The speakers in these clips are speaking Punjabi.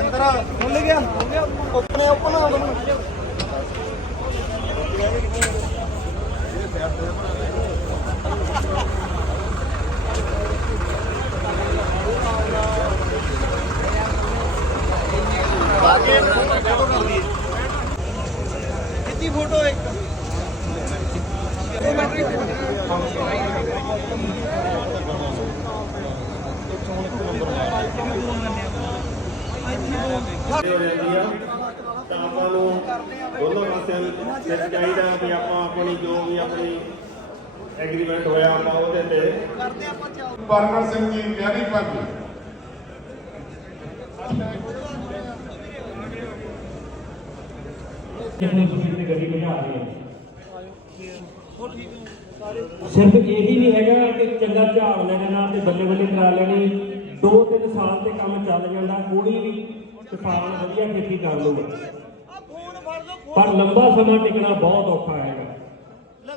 ਅੰਦਰ ਖੁੱਲ ਗਿਆ। ਹੋ ਓਪਨ ਓਪਨ ਓਪਨ ਕਿੱਤੀ ਫੋਟੋ ਇੱਕ ਹੋ ਆ ਤਾਂ ਆਪਾਂ ਨੂੰ ਦੋਨੋਂ ਪਾਸਿਆਂ ਵਿੱਚ ਚਾਹੀਦਾ ਵੀ ਆਪਾਂ ਆਪਣੀ ਜੋ ਵੀ ਆਪਣੀ ਐਗਰੀਮੈਂਟ ਹੋਇਆ ਆਪਾਂ ਉਹਦੇ ਤੇ ਕਰਦੇ ਆਪਾਂ ਚਾਓ ਪਰਮਰ ਸਿੰਘ ਜੀ। ਪਿਆਰੀ ਭਾਜੀ ਜਿੰਨੇ ਤੁਸੀਂ ਤੇ ਗੱਡੀ ਭਜਾ ਰਹੇ ਹੋ? ਸਿਰਫ ਇਹੀ ਨਹੀਂ ਹੈਗਾ ਕਿ ਚੰਗਾ ਝਾੜ ਲੈ ਲੈਣਾ ਤੇ ਬੱਲੇ ਬੱਲੇ ਕਰਾ ਲੈਣੀ 2-3 ਸਾਲ ਤੇ ਕੰਮ ਚੱਲ ਜਾਂਦਾ ਕੋਈ ਵੀ ਕਿਸਾਨ ਵਧੀਆ ਖੇਤੀ ਕਰ ਲੂਗਾ ਪਰ ਲੰਬਾ ਸਮਾਂ ਟਿਕਣਾ ਬਹੁਤ ਔਖਾ ਹੈਗਾ।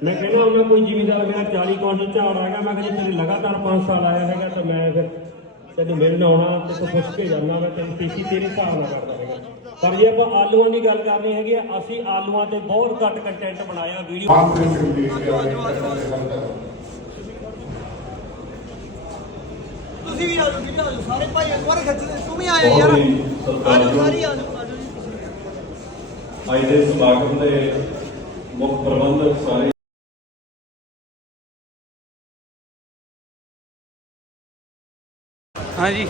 ਮੈਂ ਕਹਿੰਦਾ ਉਹਨਾਂ ਕੋਈ ਜ਼ਿਮੀਦਾਰ ਮੇਰਾ 40 ਕੁਇੰਟਲ ਝਾੜ ਆ ਗਿਆ ਮੈਂ ਕਹਿੰਦਾ ਤੇਰੇ ਲਗਾਤਾਰ 5 ਸਾਲ ਆਇਆ ਹੈਗਾ ਤਾਂ ਮੈਂ ਫਿਰ ਤੈਨੂੰ ਮਿਲਣ ਆਉਣਾ ਤੇ ਤੂੰ ਪੁੱਛ ਕੇ ਜਾਣਾ ਮੈਂ ਤੈਨੂੰ ਟੀਸੀ ਤੇਰੇ ਹਿਸਾਬ ਨਾਲ ਕਰਦਾ ਹੈਗਾ। ਪਰ ਜੇ ਆਪਾਂ ਆਲੂਆਂ ਦੀ ਗੱਲ ਕਰਨੀ ਹੈਗੀ ਆ, ਅਸੀਂ ਆਲੂਆਂ ਤੇ ਬਹੁਤ ਘੱਟ ਕੰਟੈਂਟ ਬਣਾਇਆ ਵੀਡੀਓ ਆਪ ਸਿੰਘ ਜੀ ਪਿਆਰੀ ਭਾਜੀ ਤੁਸੀਂ ਵੀ ਆ ਜਾਓ ਜੀ, ਆ ਜਾਓ। ਸਾਰੇ ਭਾਈ ਇੱਕ ਵਾਰ ਖਿੱਚਦੇ ਤੂੰ ਵੀ ਆਇਆ ਯਾਰ। ਆ ਜਾਓ ਸਾਰੀ ਆ ਜਾਓ ਆ ਜਾਓ ਜੀ ਅੱਜ ਦੇ ਸਮਾਗਮ ਦੇ ਮੁੱਖ ਪ੍ਰਬੰਧਕ ਸਾਰੇ ਹਾਂਜੀ।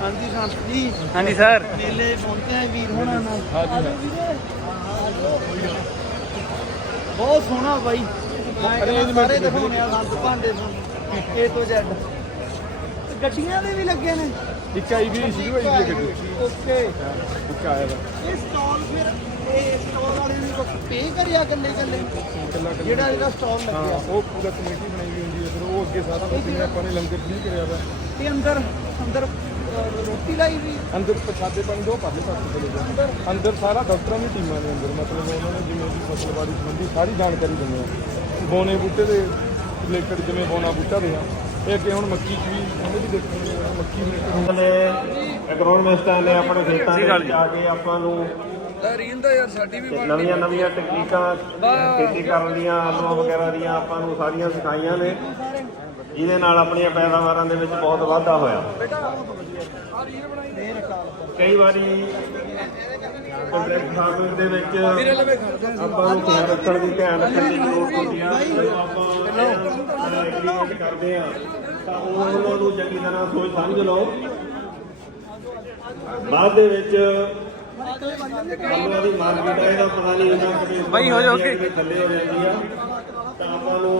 ਹਾਂਜੀ ਸੰਤ ਜੀ। ਹਾਂਜੀ ਸਰ। ਮੇਲੇ ਪਹੁੰਚੇ ਆ ਵੀਰ ਹੋਣਾ ਨਾਲ ਹਾਂਜੀ ਵੀਰੇ। ਬਹੁਤ ਸੋਹਣਾ ਬਾਈ। ਸਾਰੇ ਦਿਖਾਉਣੇ ਆ ਸੰਤ ਭਾਂਡੇ ਤੋਂ ਏ ਤੋਂ ਜ਼ੈਡ। ਗੱਡੀਆਂ ਦੇ ਵੀ ਲੱਗੇ ਨੇ। ਇੱਕ ਆਈ ਵੀ ਸ਼ੁਰੂ ਹੋਈ ਵੀ ਗੱਡੀ ਓਕੇ। ਇੱਕ ਆਇਆ ਵਾ। ਇਹ ਸਟਾਲ ਫਿਰ ਇਹ ਸਟਾਲ ਵਾਲੇ ਨੇ ਕੁਝ ਪੇ ਕਰਿਆ ਇਕੱਲੇ ਇਕੱਲੇ? ਜਿਹੜਾ ਜਿਹੜਾ ਸਟਾਲ ਲੱਗਿਆ। ਉਹ ਪੂਰਾ ਕਮੇਟੀ ਬਣਾਈ ਹੋਈ ਹੁੰਦੀ ਹੈ ਫਿਰ ਉਹ ਅੱਗੇ ਸਾਰਾ ਕੁਝ ਜਿਵੇਂ ਆਪਾਂ ਨੇ ਲੰਗਰ ਫ੍ਰੀ ਕਰਿਆ ਵਾ। ਤੇ ਅੰਦਰ ਅੰਦਰ ਰੋਟੀ ਲਾਈ ਵੀ? ਅੰਦਰ ਪ੍ਰਸ਼ਾਦੇ ਪਾਣੀ ਦੋ ਪਰਲੇ ਪਾਸੇ ਚਲੇ ਜਾਂਦੇ ਅੰਦਰ? ਸਾਰਾ ਡਾਕਟਰਾਂ ਦੀ ਟੀਮਾਂ ਨੇ ਅੰਦਰ। ਮਤਲਬ ਉਹਨਾਂ ਨੇ ਜਿਵੇਂ ਵੀ ਫਸਲਬਾੜੀ ਸੰਬੰਧੀ ਸਾਰੀ ਜਾਣਕਾਰੀ ਦਿੰਦੇ ਆ। ਬੋਨੇ ਬੂਟੇ ਦੇ ਰਿਲੇਟਡ ਜਿਵੇਂ ਬੋਨਾ ਬੂਟਾ ਦੇ ਆ ਇਹ ਅੱਗੇ ਹੁਣ ਮੱਕੀ ਚ ਵੀ ਉਹਨੇ ਵੀ ਦੇਖਣ ਨੂੰ ਮਿਲਿਆ, ਮੱਕੀ ਨੂੰ ਨੇ ਐਗਰੋਨਮਿਸਟਾਂ ਨੇ ਆਪਣੇ ਖੇਤਾਂ ਦੇ ਵਿੱਚ ਆ ਕੇ ਆਪਾਂ ਨੂੰ ਨਵੀਆਂ ਨਵੀਆਂ ਟੈਕਨੀਕਾਂ ਖੇਤੀ ਕਰਨ ਦੀਆਂ ਆਲੂਆਂ ਵਗੈਰਾ ਦੀਆਂ ਆਪਾਂ ਨੂੰ ਸਾਰੀਆਂ ਸਿਖਾਈਆਂ ਨੇ। ਜਿਹਦੇ ਨਾਲ ਆਪਣੀਆਂ ਪੈਦਾਵਾਰਾਂ ਦੇ ਵਿੱਚ ਬਹੁਤ ਵਾਧਾ ਹੋਇਆ। ਕਈ ਵਾਰੀ ਕੰਟਰੈਕਟ ਫਾਰਮਿੰਗ ਦੇ ਵਿੱਚ ਆਪਾਂ ਨੂੰ ਧਿਆਨ ਰੱਖਣ ਦੀ ਧਿਆਨ ਰੱਖਣ ਦੀ ਜ਼ਰੂਰਤ ਹੁੰਦੀ ਆ। ਜਦੋਂ ਆਪਾਂ ਐਗਰੀਮੈਂਟ ਕਰਦੇ ਆ ਤਾਂ ਉਹਨਾਂ ਨੂੰ ਚੰਗੀ ਤਰ੍ਹਾਂ ਸੋਚ ਸਮਝ ਲਓ। ਬਾਅਦ ਦੇ ਵਿੱਚ ਆਲੂਆਂ ਦੀ ਮਾਰਕੀਟ ਹੈ ਇਹਦਾ ਪਤਾ ਨਹੀਂ ਹੁੰਦਾ ਕਦੇ ਬਾਈ ਹੋ ਜਾਓ ਕਿਤੇ ਥੱਲੇ ਹੋ ਜਾਂਦੀ ਆ। ਤਾਂ ਆਪਾਂ ਨੂੰ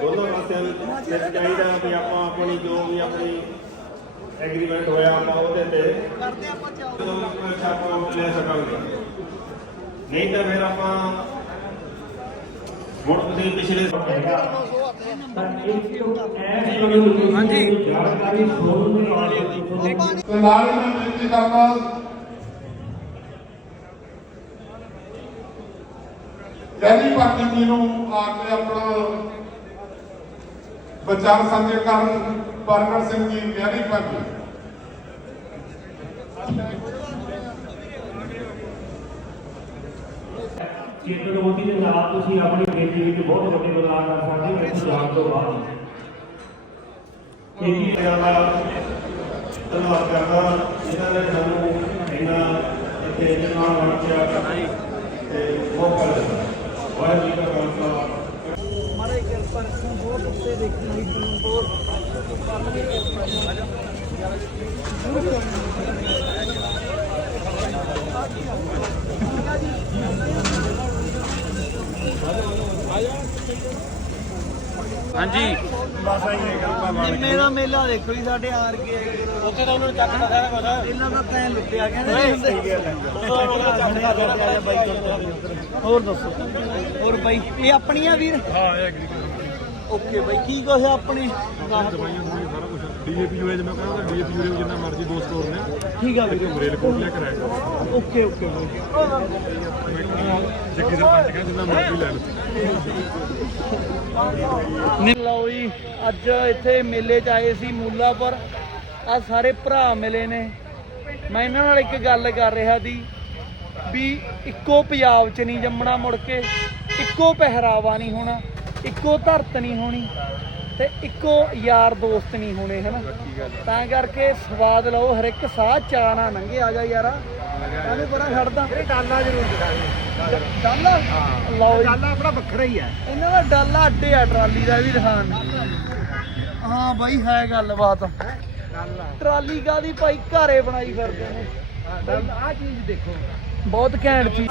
ਦੋਨੋਂ ਪਾਸਿਆਂ ਵਿੱਚ ਚਾਹੀਦਾ ਵੀ ਆਪਾਂ ਆਪਣੀ ਜੋ ਵੀ ਆਪਣੀ ਐਗਰੀਮੈਂਟ ਹੋਇਆ ਆਪਾਂ ਉਹਦੇ ਤੇ। ਕਰਦੇ ਆਪਾਂ ਚਾਓ ਜਦੋਂ ਕੁਛ ਆਪਾਂ ਲੈ ਸਕਾਂਗੇ ਨਹੀਂ ਤਾਂ ਫਿਰ ਆਪਾਂ ਮੁੜ ਤੁਸੀਂ ਪਿਛਲੇ ਹਾਂਜੀ। ਨਾਲ ਮੈਂ ਬੇਨਤੀ ਕਰਦਾ ਪਾਰਟੀ ਜੀ ਨੂੰ ਆ ਕੇ ਆਪਣਾ ਵਿਚਾਰ ਸਾਂਝੇ ਕਰਨ ਪਰਮਰ ਸਿੰਘ ਜੀ ਪਿਆਰੀ ਭਾਜੀ। ਚੇਤਨ ਮੋਦੀ ਦੇ ਨਾਲ ਤੁਸੀਂ ਆਪਣੀ ਜ਼ਿੰਦਗੀ ਵਿੱਚ ਬਹੁਤ ਵੱਡੇ ਬਦਲਾਅ ਕਰ ਸਕਦੇ ਹੋ ਇੱਥੇ ਜਾਣ ਤੋਂ ਬਾਅਦ ਇਹ ਜ਼ਿਆਦਾ ਧੰਨਵਾਦ ਕਰਦਾ। ਜਿਨ੍ਹਾਂ ਨੇ ਸਾਨੂੰ ਇੰਨਾ ਇੱਥੇ ਜਨਾਬ ਵਰਤਿਆ ਤੇ ਮੌਕਾ ਦਿੱਤਾ ਵਾਹਿਗੁਰੂ ਜੀ ਕਾ ਖਾਲਸਾ। ਮਾਰੇ ਕਿਰਪਾ ਰੱਖੋ ਬਹੁਤ ਉੱਤੇ ਦੇਖਣ ਲਈ ਬਹੁਤ ਹਾਂਜੀ। ਮੇਰਾ ਮੇਲਾ ਦੇਖੋ ਜੀ ਸਾਡੇ ਆਰ ਕੇ ਉੱਥੇ ਤਾਂ ਉਹਨਾਂ ਨੂੰ ਚੱਕ ਦਾ ਸਾਰਾ ਕੁਝ ਇਹਨਾਂ ਦਾ ਤੈਂ ਲੁੱਟਿਆ ਗੱਲ ਹੈ ਹੋਰ ਦੱਸੋ। ਹੋਰ ਬਾਈ ਇਹ ਆਪਣੀਆਂ ਵੀਰ? ਹਾਂ ਇਹ ਐਗਰੀ ਓਕੇ ਬਾਈ ਕੀ ਕੁਛ ਆ ਆਪਣੀ? ਦਵਾਈਆਂ ਹੋਈ ਸਾਰਾ ਕੁਝ ਡੀਏਪੀ ਯੂਏ ਜਿਵੇਂ ਕਹਿੰਦਾ ਡੀਏਪੀ ਜਿੰਨਾ ਮਰਜ਼ੀ ਦੋ ਸਟੋਰ ਨੇ। ਠੀਕ ਆ ਵੀਰ। ਰੇਲ ਕੋਟ ਲੈ ਕੇ ਆਏਗਾ okay okay bye. Jaggi sarpanch ਕਹਿੰਦਾ ਜਿੰਨਾ ਮਰਜ਼ੀ ਲੈ ਲਓ। ਲਓ ਜੀ ਅੱਜ ਇੱਥੇ ਮੇਲੇ 'ਚ ਆਏ ਸੀ ਮੂਲਾਪੁਰ ਆ ਸਾਰੇ ਭਰਾ ਮਿਲੇ ਨੇ। ਮੈਂ ਇਹਨਾਂ ਨਾਲ ਇੱਕ ਗੱਲ ਕਰ ਰਿਹਾ ਸੀ ਵੀ ਇੱਕੋ ਪੰਜਾਬ 'ਚ ਨਹੀਂ ਜੰਮਣਾ ਮੁੜ ਕੇ ਇੱਕੋ ਪਹਿਰਾਵਾ ਨਹੀਂ ਹੋਣਾ। ਇੱਕੋ ਧਰਤ ਨਹੀਂ ਹੋਣੀ ਤੇ ਇੱਕੋ ਯਾਰ ਦੋਸਤ ਨਹੀਂ ਹੋਣੇ ਹਨਾ? ਤਾਂ ਕਰਕੇ ਸਵਾਦ ਲਓ ਹਰ ਇੱਕ ਸਾਹ ਚਾਅ ਨਾ ਲੰਘੇ ਆ ਜਾ ਯਾਰਾ। ਐਵੇਂ ਬੜਾ ਛੱਡਦਾ ਇਹ ਡਾਲਾ ਜ਼ਰੂਰ ਦਿਖਾਵੇ ਡਾਲਾ? ਲਓ ਡਾਲਾ ਆਪਣਾ ਵੱਖਰਾ ਹੀ ਆ। ਇਹਨਾਂ ਦਾ ਡਾਲਾ ਅੱਡੇ ਆ ਟਰਾਲੀ ਦਾ ਵੀ ਦਿਖਾਣ ਹਾਂ ਬਾਈ ਹੈ ਗੱਲਬਾਤ। ਟਰਾਲੀ ਕਾਦੀ ਭਾਈ ਘਰੇ ਬਣਾਈ ਫਿਰਦੇ ਨੇ। ਆ ਚੀਜ਼ ਦੇਖੋ। ਬਹੁਤ ਘੈਂਟ ਚੀਜ਼।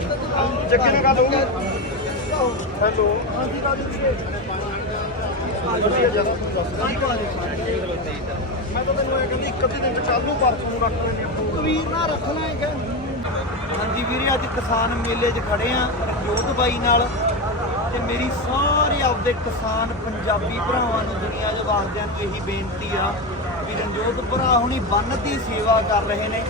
ਜੱਗੇ ਨਾਲ ਗੱਲ ਹੋਊਗੀ ਹੈਲੋ। ਹਾਂਜੀ ਮੈਂ ਤਾਂ ਤੈਨੂੰ ਇਹ ਕਹਿੰਦੀ ਇੱਕ ਅੱਧੇ ਦਿਨ ਚ ਚੱਲ ਨੂੰ ਪਰਸੋਂ ਨੂੰ ਰੱਖ ਲੈਣੇ ਆਪਾਂ ਵੀਰ ਨਾ ਰੱਖਣਾ ਹੈ ਹਾਂਜੀ ਵੀਰੇ ਅੱਜ ਕਿਸਾਨ ਮੇਲੇ 'ਚ ਖੜੇ ਆ ਰਜੋਤ ਬਾਈ ਨਾਲ। ਤੇ ਮੇਰੀ ਸਾਰੇ ਆਪਦੇ ਕਿਸਾਨ ਪੰਜਾਬੀ ਭਰਾਵਾਂ ਨੂੰ ਦੁਨੀਆ 'ਚ ਵਸਦਿਆਂ ਨੂੰ ਇਹੀ ਬੇਨਤੀ ਆ ਵੀ ਰਣਜੋਤ ਭਰਾ ਹੁਣੀ ਬੰਨ ਦੀ ਸੇਵਾ ਕਰ ਰਹੇ ਨੇ।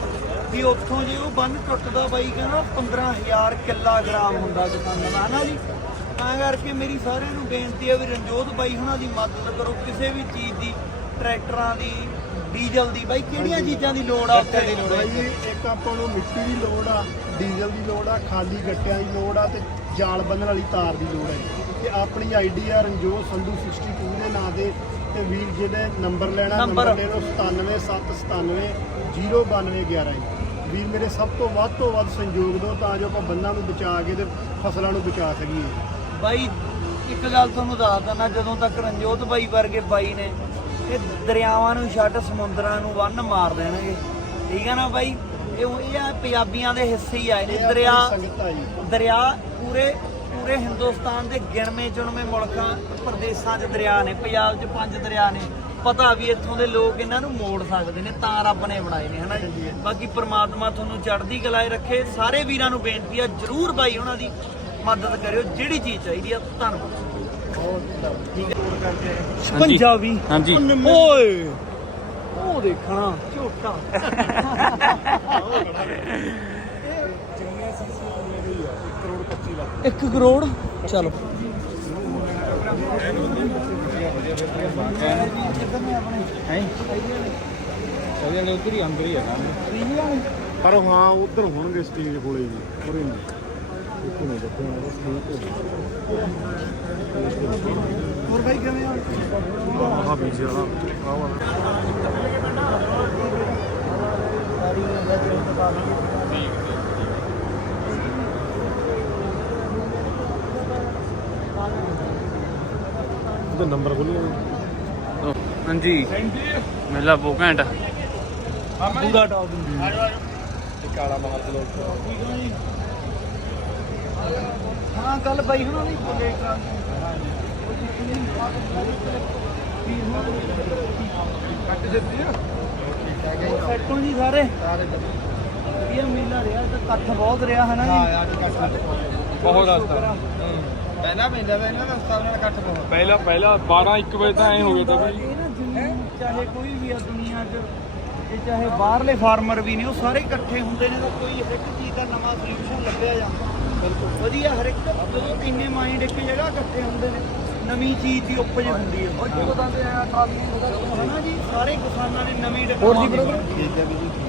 ਵੀ ਉੱਥੋਂ ਜੇ ਉਹ ਬੰਨ ਟੁੱਟਦਾ ਬਾਈ ਕਹਿੰਦਾ 15000 ਕਿੱਲਾ ਗ੍ਰਾਮ ਹੁੰਦਾ ਕਿਸਾਨਾਂ ਦਾ ਹਨਾ ਜੀ? ਤਾਂ ਕਰਕੇ ਮੇਰੀ ਸਾਰਿਆਂ ਨੂੰ ਬੇਨਤੀ ਹੈ ਵੀ ਰਣਜੋਤ ਬਾਈ ਹੁਣਾਂ ਦੀ ਮਦਦ ਕਰੋ ਕਿਸੇ ਵੀ ਚੀਜ਼ ਦੀ ਟਰੈਕਟਰਾਂ ਦੀ ਡੀਜ਼ਲ ਦੀ ਬਾਈ ਕਿਹੜੀਆਂ ਚੀਜ਼ਾਂ ਦੀ ਲੋੜ ਆ ਉੱਥੇ? ਬਾਈ ਇੱਕ ਆਪਾਂ ਨੂੰ ਮਿੱਟੀ ਦੀ ਲੋੜ ਆ ਡੀਜ਼ਲ ਦੀ ਲੋੜ ਆ ਖਾਲੀ ਗੱਟਿਆਂ ਦੀ ਲੋੜ ਆ ਤੇ ਜਾਲ ਬੰਨਣ ਵਾਲੀ ਤਾਰ ਦੀ ਲੋੜ ਹੈ ਤੇ ਆਪਣੀ ਆਈਡੀ ਆ ਰਣਜੋਤ ਸੰਧੂ 62 ਦੇ ਨਾਂ ਦੇ ਤੇ ਵੀਰ ਜਿਹਨੇ ਨੰਬਰ ਲੈਣਾ ਨੰਬਰ। ਲੈ ਲਓ 97797 09211 ਵੀਰ ਮੇਰੇ ਸਭ ਤੋਂ ਵੱਧ ਤੋਂ ਵੱਧ ਸੰਯੋਗ ਦਿਓ ਤਾਂ ਜੋ ਆਪਾਂ ਬੰਨਾਂ ਨੂੰ ਬਚਾ ਕੇ ਤੇ ਫਸਲਾਂ ਨੂੰ ਬਚਾ ਸਕੀਏ। ਬਾਈ ਇੱਕ ਗੱਲ ਤੁਹਾਨੂੰ ਦੱਸ ਦਿੰਦਾ ਜਦੋਂ ਤੱਕ ਰਣਜੋਤ ਬਾਈ ਵਰਗੇ ਬਾਈ ਨੇ ਇਹ ਦਰਿਆਵਾਂ ਨੂੰ ਛੱਡ ਸਮੁੰਦਰਾਂ ਨੂੰ ਵੰਨ ਮਾਰ ਦੇਣਗੇ। ਠੀਕ ਆ ਨਾ ਬਾਈ? ਇਹ ਉਹ- ਇਹ ਆ ਪੰਜਾਬੀਆਂ ਦੇ ਹਿੱਸੇ ਹੀ ਆਏ ਨੇ ਇਹ ਆਪਣੀ ਦਰਿਆ ਸੰਗਤ ਆ। ਜੀ ਦਰਿਆ ਪੂਰੇ ਪੂਰੇ ਹਿੰਦੁਸਤਾਨ ਦੇ ਗਿਣਵੇਂ ਚੁਣਵੇਂ ਮੁਲਕਾਂ ਪ੍ਰਦੇਸ਼ਾਂ 'ਚ ਦਰਿਆ ਨੇ ਪੰਜਾਬ 'ਚ ਪੰਜ ਦਰਿਆ ਨੇ। ਪਤਾ ਵੀ ਇੱਥੋਂ ਦੇ ਲੋਕ ਇਹਨਾਂ ਨੂੰ ਮੋੜ ਸਕਦੇ ਨੇ ਤਾਂ ਰੱਬ ਨੇ ਬਣਾਏ ਨੇ ਹਨਾ ਜੀ? ਬਾਕੀ ਪ੍ਰਮਾਤਮਾ ਤੁਹਾਨੂੰ ਚੜ੍ਹਦੀ ਕਲਾਏ ਰੱਖੇ ਸਾਰੇ ਵੀਰਾਂ ਨੂੰ ਬੇਨਤੀ ਆ ਜਰੂਰ ਬਾਈ ਉਹਨਾਂ ਦੀ ਮਦਦ ਕਰਿਓ ਜਿਹੜੀ ਚੀਜ਼ ਚਾਹੀਦੀ ਆ ਧੰਨਵਾਦ। ਪੰਜਾਬੀ। ਹਾਂਜੀ। ਓਏ ਉਹ ਦੇਖਣਾ ਝੋਟਾ। ਇੱਕ ਕਰੋੜ? ਚਲੋ। ਕਦੇ ਨੇ ਉਧਰ ਹੀ ਅੰਦਰ ਹੀ ਆ ਪਰ ਹਾਂ ਉਧਰ ਹੋਣਗੇ ਸਟੇਜ ਕੋਲੇ ਜੀ ਉਰੇ ਨਹੀਂ ਇੱਥੇ ਨਹੀਂ ਦੇਖੋ ਹੋਰ ਬਾਈ ਕਿਵੇਂ ਆ? ਆਹ ਬੀਜੇ ਵਾਲਾ। ਆਹ ਵਾਲਾ। ਉਹਦਾ ਨੰਬਰ ਖੋਲਿਓ ਹਾਂਜੀ। ਮੇਲਾ ਬਹੁਤ ਘੈਂਟ ਪੂਰਾ ਟੌਪ ਕਾਲਾ ਮਾਰ ਚਲੋ ਹਾਂ ਗੱਲ ਬਾਈ ਹੁਣਾਂ ਦੀ ਬੋਲੇ ਕੱਟ ਦਿੱਤੀ ਆ। ਸੈਟੋਂ ਜੀ ਸਾਰੇ। ਇਹ ਮੇਲਾ ਰਿਹਾ ਤਾਂ ਇਕੱਠ ਬਹੁਤ ਰਿਹਾ ਹੈ ਨਾ ਜੀ ਬਹੁਤ ਰਸਤਾ। ਪਹਿਲਾਂ ਮੇਲਾ ਵਾ ਇਹਨਾਂ ਦਾ ਹਿਸਾਬ ਨਾਲ ਇਕੱਠ ਬਹੁਤ। ਪਹਿਲਾ ਪਹਿਲਾ 12 1 ਵਜੇ ਤਾਂ ਐ ਹੋ ਗਿਆ ਤਾਂ ਵੀ। ਇਹ ਨਾ ਜਿੰਨੀ ਚਾਹੇ ਕੋਈ ਵੀ ਆ ਦੁਨੀਆ 'ਚ ਇਹ ਚਾਹੇ ਬਾਹਰਲੇ ਫਾਰਮਰ ਵੀ ਨੇ ਉਹ ਸਾਰੇ ਇਕੱਠੇ ਹੁੰਦੇ ਨੇ ਤਾਂ ਕੋਈ ਹਰ ਇੱਕ ਚੀਜ਼ ਦਾ ਨਵਾਂ ਸੋਲੂਸ਼ਨ ਲੱਭਿਆ ਜਾਂਦਾ। ਬਿਲਕੁਲ। ਵਧੀਆ ਹਰ ਇੱਕ ਜਦੋਂ ਇੰਨੇ ਮਾਈਂਡ ਇੱਕ ਜਗ੍ਹਾ ਇਕੱਠੇ ਹੁੰਦੇ ਨੇ। ਨਵੀਂ ਚੀਜ਼ ਦੀ ਉਪਜ ਹੁੰਦੀ ਹੈ। ਉਹ ਜਦੋਂ ਦੰਦੇ ਆ ਟਰਾਲੀ ਹਨਾ ਜੀ ਸਾਰੇ ਕਿਸਾਨਾਂ ਨੇ ਨਵੀਂ ਹੋਰ ਜੀ ਆ।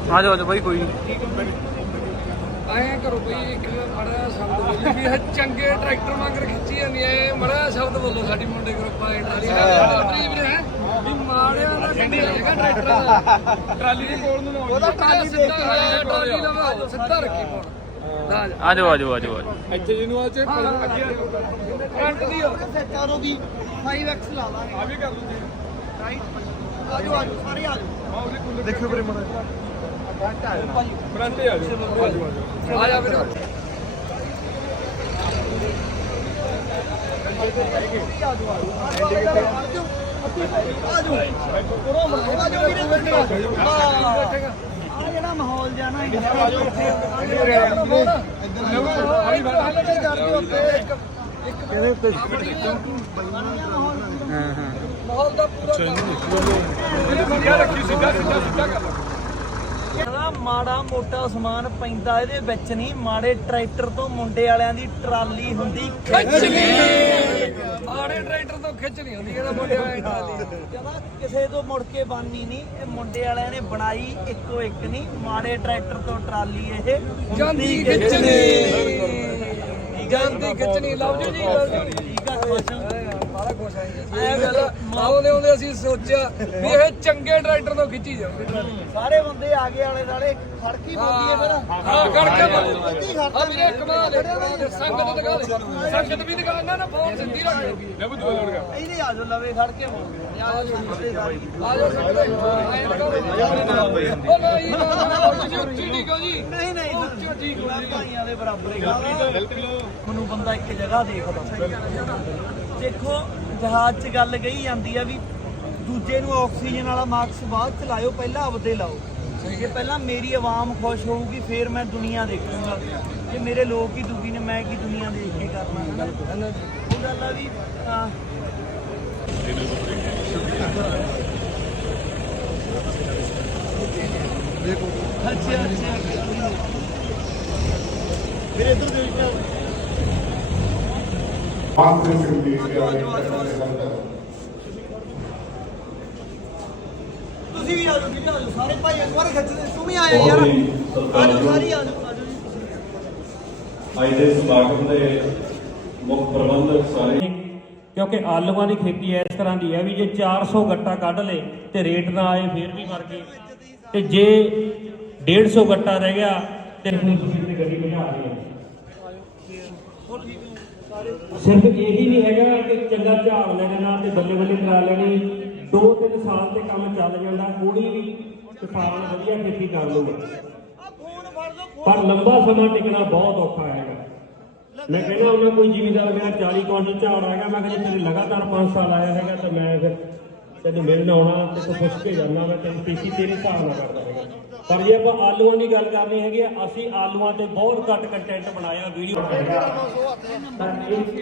ਜਾਓ ਆ ਜਾਓ ਬਾਈ ਕੋਈ ਨੀ। ਐਂ ਕਰੋ ਬਈ ਇੱਕ ਮੜਾ ਸ਼ਬਦ ਬੋਲੀ ਵੀ ਇਹ ਚੰਗੇ ਟਰੈਕਟਰ ਮੰਗਰ ਖਿੱਚੀ ਜਾਂਦੀ ਐ ਮੜਾ ਸ਼ਬਦ ਬੋਲੋ ਸਾਡੀ ਮੁੰਡੇ ਗਰੁੱਪ ਆ ਟਰਾਲੀ ਵਾਲੀ ਵੀਰ ਹੈ? ਵੀ ਮਾੜਿਆਂ ਦਾ ਕੰਡੇ ਹੈਗਾ ਟਰੈਕਟਰਾਂ ਦਾ। ਟਰਾਲੀ ਦੇ ਕੋਲ ਨੂੰ ਲਾਉਣੀ ਉਹਦਾ ਟਰਾਲੀ ਸਿੱਧਾ ਹੋਇਆ ਟਰਾਲੀ ਲਵਾ ਸਿੱਧਾ ਰੱਖੀ ਪਾਉਣਾ ਆ ਜਾਓ ਆ ਜਾਓ ਆ ਜਾਓ ਆ ਜਾਓ ਇੱਥੇ ਜਿਹਨੂੰ ਆ ਚ ਫਰੰਟ ਦੀ ਹੋ ਸੈਟਾਂ ਦੀ 5x ਲਾ ਲਾਂਗੇ। ਆ ਵੀ ਕਰ ਲੂ ਜੀ। ਰਾਈਟ ਆਜੋ ਆਜੋ ਸਾਰੇ ਆਜੋ। ਦੇਖੋ ਵੀਰੇ ਮੜਾ ਫਰੰਟ ਤੇ ਆ ਜਾਓ ਆ ਜਾਓ ਆ ਜਾਓ ਆ ਜਾ ਵੀਰ ਆ ਜਿਹੜਾ ਮਾਹੌਲ ਜਿਹਾ ਨਾ ਹਾਂ। ਮਾਹੌਲ ਦਾ ਪੂਰਾ ਸਿੱਧਾ ਰੱਖੀ ਸਿੱਧਾ ਸਿੱਧਾ ਸਿੱਧਾ ਕਰ। ਕਹਿੰਦਾ ਮਾੜਾ ਮੋਟਾ ਸਮਾਨ ਪੈਂਦਾ ਇਹਦੇ ਵਿੱਚ ਨਹੀਂ ਮਾੜੇ ਟਰੈਕਟਰ ਤੋਂ ਮੁੰਡੇ ਵਾਲਿਆਂ ਦੀ ਟਰਾਲੀ ਹੁੰਦੀ ਖਿੱਚਣੀ ਆੜੇ ਟਰੈਕਟਰ ਤੋਂ ਖਿੱਚਣੀ ਹੁੰਦੀ ਇਹਦਾ ਮੁੰਡੇ ਵਾਲੀ ਟਰਾਲੀ। ਕਹਿੰਦਾ ਕਿਸੇ ਤੋਂ ਮੁੜ ਕੇ ਬਾਨੀ ਨਹੀਂ ਇਹ ਮੁੰਡੇ ਵਾਲਿਆਂ ਨੇ ਬਣਾਈ ਇੱਕੋ ਇੱਕ ਨਹੀਂ ਮਾੜੇ ਟਰੈਕਟਰ ਤੋਂ ਟਰਾਲੀ ਇਹ ਜਾਂਦੀ ਖਿੱਚਣੀ ਜਾਂਦੀ ਖਿੱਚਣੀ ਲਵ ਜੀ ਜੀ ਲਵ ਜੀ ਠੀਕ ਆ ਖੁਸ਼ ਬੜਾ ਖੁਸ਼ ਆ ਜੀ। ਇਹ ਗੱਲ ਆਉਂਦੇ ਆਉਂਦੇ ਅਸੀਂ ਸੋਚਿਆ ਵੀ ਇਹ ਚੰਗੇ ਤੋਂ ਖਿੱਚੀ ਸਾਰੇ ਬੰਦੇ ਆ ਗਏ ਆਲੇ ਦਾਲੇ ਖੜਕੀ ਬੋਲੀਏ ਫਿਰ। ਹਾਂ ਕਰਕੇ ਆ ਵੀਰੇ ਕਮਾਲ ਹੈ, ਕਮਾਲ ਹੈ। ਸੰਗਤ ਦਿਖਾ ਦੇ। ਸੰਗਤ ਵੀ ਦਿਖਾ ਨਾ ਨਾ ਬਹੁਤ ਸਿੱਧੀ ਰੱਖ ਇਹਦੇ ਆ ਜਾਓ ਲਵੇ ਖੜ ਕੇ ਬੋਲ। ਆ ਜਾਓ ਬੰਦੇ ਸਾਰੇ ਆ ਜਾਓ ਸੰਗਤ ਐਂ ਲਗਾਓ ਉਹ ਨਹੀਂ ਨਾ ਨਾ ਤੁਸੀਂ ਉੱਚੀ ਠੀਕ ਹੋ ਜੀ। ਨਹੀਂ ਨਹੀਂ ਉੱਚੀ ਠੀਕ ਹੋ ਮੈਂ ਭਾਈਆਂ ਦੇ ਬਰਾਬਰ ਹੀ ਗੱਲ ਮੈਨੂੰ ਬੰਦਾ ਇੱਕ ਜਗ੍ਹਾ ਦੇਖਦਾ ਦੇਖੋ ਜਹਾਜ਼ 'ਚ ਗੱਲ ਕਹੀ ਜਾਂਦੀ ਆ ਵੀ ਦੂਜੇ ਨੂੰ ਆਕਸੀਜਨ ਵਾਲਾ ਮਾਸਕ ਬਾਅਦ ਚ ਲਾਇਓ ਪਹਿਲਾਂ ਆਪਦੇ ਲਾਓ। ਜੇ ਪਹਿਲਾਂ ਮੇਰੀ ਆਵਾਮ ਖੁਸ਼ ਹੋਊਗੀ ਫੇਰ ਮੈਂ ਦੁਨੀਆ ਦੇਖੂੰਗਾ। ਜੇ ਮੇਰੇ ਲੋਕ ਹੀ ਦੁਖੀ ਨੇ ਮੈਂ ਕੀ ਦੁਨੀਆ ਦੇਖ ਕੇ ਕਰਨਾ? ਉਹ ਗੱਲ ਆ ਵੀ ਹਾਂ ਅੱਛਾ ਅੱਛਾ। ਫਿਰ ਇਧਰ ਦੇਖਿਆ ਤੁਸੀਂ ਵੀ ਆ ਜਾਓ ਕਿੱਦਾਂ ਆ ਜਾਓ? ਸਾਰੇ ਭਾਈ ਇੱਕ ਵਾਰ ਖਿੱਚਦੇ ਤੂੰ ਵੀ ਆਇਆ ਯਾਰ। ਬਹੁਤ ਹੀ ਸਤਿਕਾਰ ਆ ਜਾਓ ਸਾਰੀ ਆ ਜਾਓ ਆ ਜਾਓ ਜੀ ਤੁਸੀਂ ਅੱਜ ਦੇ ਸਮਾਗਮ ਦੇ ਮੁੱਖ ਪ੍ਰਬੰਧਕ ਸਾਰੇ। ਕਿਉਂਕਿ ਆਲੂਆਂ ਦੀ ਖੇਤੀ ਇਸ ਤਰ੍ਹਾਂ ਦੀ ਹੈ ਵੀ ਜੇ 400 ਗੱਟਾ ਕੱਢ ਲੇ ਤੇ ਰੇਟ ਨਾ ਆਏ ਫੇਰ ਵੀ ਮਰ ਗਏ। ਤੇ ਜੇ 150 ਗੱਟਾ ਰਹਿ ਗਿਆ ਤੇ ਹੁਣ ਤੁਸੀਂ ਤੇ ਗੱਡੀ ਭਜਾ ਰਹੇ ਹੋ। ਸਿਰਫ ਇਹੀ ਨਹੀਂ ਹੈਗਾ ਕਿ ਚੰਗਾ ਝਾੜ ਲੈ ਲੈਣਾ ਤੇ ਬੱਲੇ ਬੱਲੇ ਕਰਾ ਲੈਣੀ। 2-3 ਸਾਲ ਤੇ ਕੰਮ ਚੱਲ ਜਾਂਦਾ ਉਹਦੀ ਵੀ ਕਿਸਾਨ ਵਧੀਆ ਖੇਤੀ ਕਰ ਲੂਗਾ ਪਰ ਲੰਬਾ ਸਮਾਂ ਟਿਕਣਾ ਬਹੁਤ ਔਖਾ ਹੈਗਾ। ਮੈਂ ਕਹਿੰਦਾ ਉਹਨਾਂ ਕੋਈ ਜ਼ਿਮੀਦਾਰ ਮੇਰਾ 40 ਕੁਇੰਟਲ ਝਾੜ ਆਏਗਾ ਮੈਂ ਕਹਿੰਦਾ ਤੇਰੇ ਲਗਾਤਾਰ 5 ਸਾਲ ਆਇਆ ਹੈਗਾ ਤਾਂ ਮੈਂ ਫਿਰ ਤੈਨੂੰ ਮਿਲਣ ਆਉਣਾ ਤੇ ਤੂੰ ਪੁੱਛ ਕੇ ਜਾਣਾ ਮੈਂ ਤੈਨੂੰ ਪੀਸੀ ਤੇਰੇ ਹਿਸਾਬ ਨਾਲ ਕਰਦਾ ਹੈਗਾ ਪਰ ਜੇ ਆਪਾਂ ਆਲੂਆਂ ਦੀ ਗੱਲ ਕਰਨੀ ਹੈਗੀ ਆ, ਅਸੀਂ ਆਲੂਆਂ ਤੇ ਬਹੁਤ ਘੱਟ ਕੰਟੈਂਟ ਬਣਾਇਆ ਵੀਡੀਓ ਬਣਾਇਆ ਤਾਂ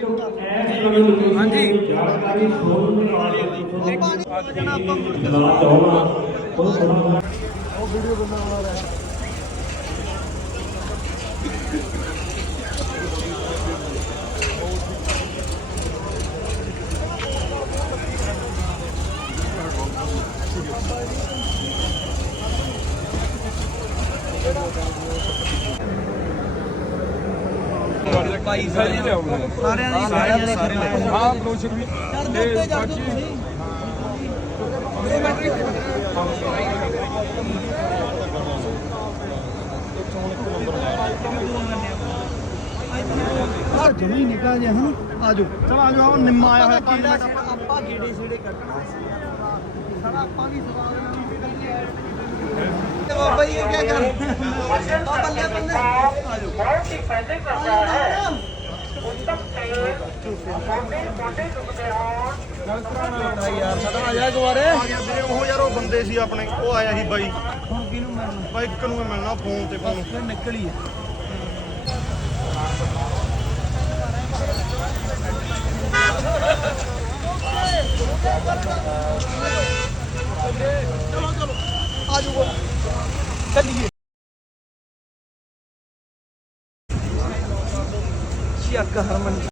ਤੋਂ ਐਸ ਹਾਂਜੀ। ਜਾਣਕਾਰੀ ਸੋਲ ਦੇ ਵਾਲੇ ਦੀ ਲਾ ਚਾਹਣਾ ਉਹ ਥੋੜਾ ਭਾਈ ਸਾਰੇ ਸਾਰਿਆਂ ਦੀ ਸਾਰਿਆਂ ਦੇ ਸਾਰੇ ਆਹ ਬਰੋਸ਼ਰ ਵੀ ਚੜ ਦੇ ਉੱਤੇ ਚੜ ਜਾਓ ਤੁਸੀਂ ਆ ਜਮਾ ਹੀ ਨਿਕਾ ਜਿਹਾ ਹਨ ਆ ਜਾਓ ਚਲ ਆ ਜਾਓ ਆ ਨਿੰਮਾ ਆਇਆ ਹੋਇਆ ਪੰਜ ਮਿੰਟ ਆਪਾਂ- ਆਪਾਂ ਗੇੜੇ ਛੇੜੇ ਕੱਢਣਾ ਸਾਡਾ ਆਪਾਂ ਵੀ ਸਵਾਲ ਨਾਲ ਬਾਬਾ ਜੀ ਇਹ ਕੀ ਕਰ ਆ ਬੱਲੇ ਬੱਲੇ ਆ ਜਾਓ ਬਹੁਤ ਹੀ ਪਹਿਲੇ ਕਰਦਾ ਹੈ ਯਾਰ ਸਾਡਾ ਆ ਜਾ ਦੁਬਾਰੇ ਆ ਗਿਆ ਵੀਰੇ ਉਹ ਯਾਰ ਉਹ ਬੰਦੇ ਸੀ ਆਪਣੇ ਉਹ ਆਇਆ ਸੀ ਬਾਈ ਹੁਣ ਕਿਹਨੂੰ ਮਿਲਣਾ ਬਾਈ ਇੱਕ ਨੂੰ ਮੈਂ ਮਿਲਣਾ ਫੋਨ ਤੇ ਫੋਨ ਫਿਰ ਨਿਕਲੀ ਹੈ ਚਲੋ ਚਲੋ ਆ ਜਾਓ ਚੱਲੀਏ।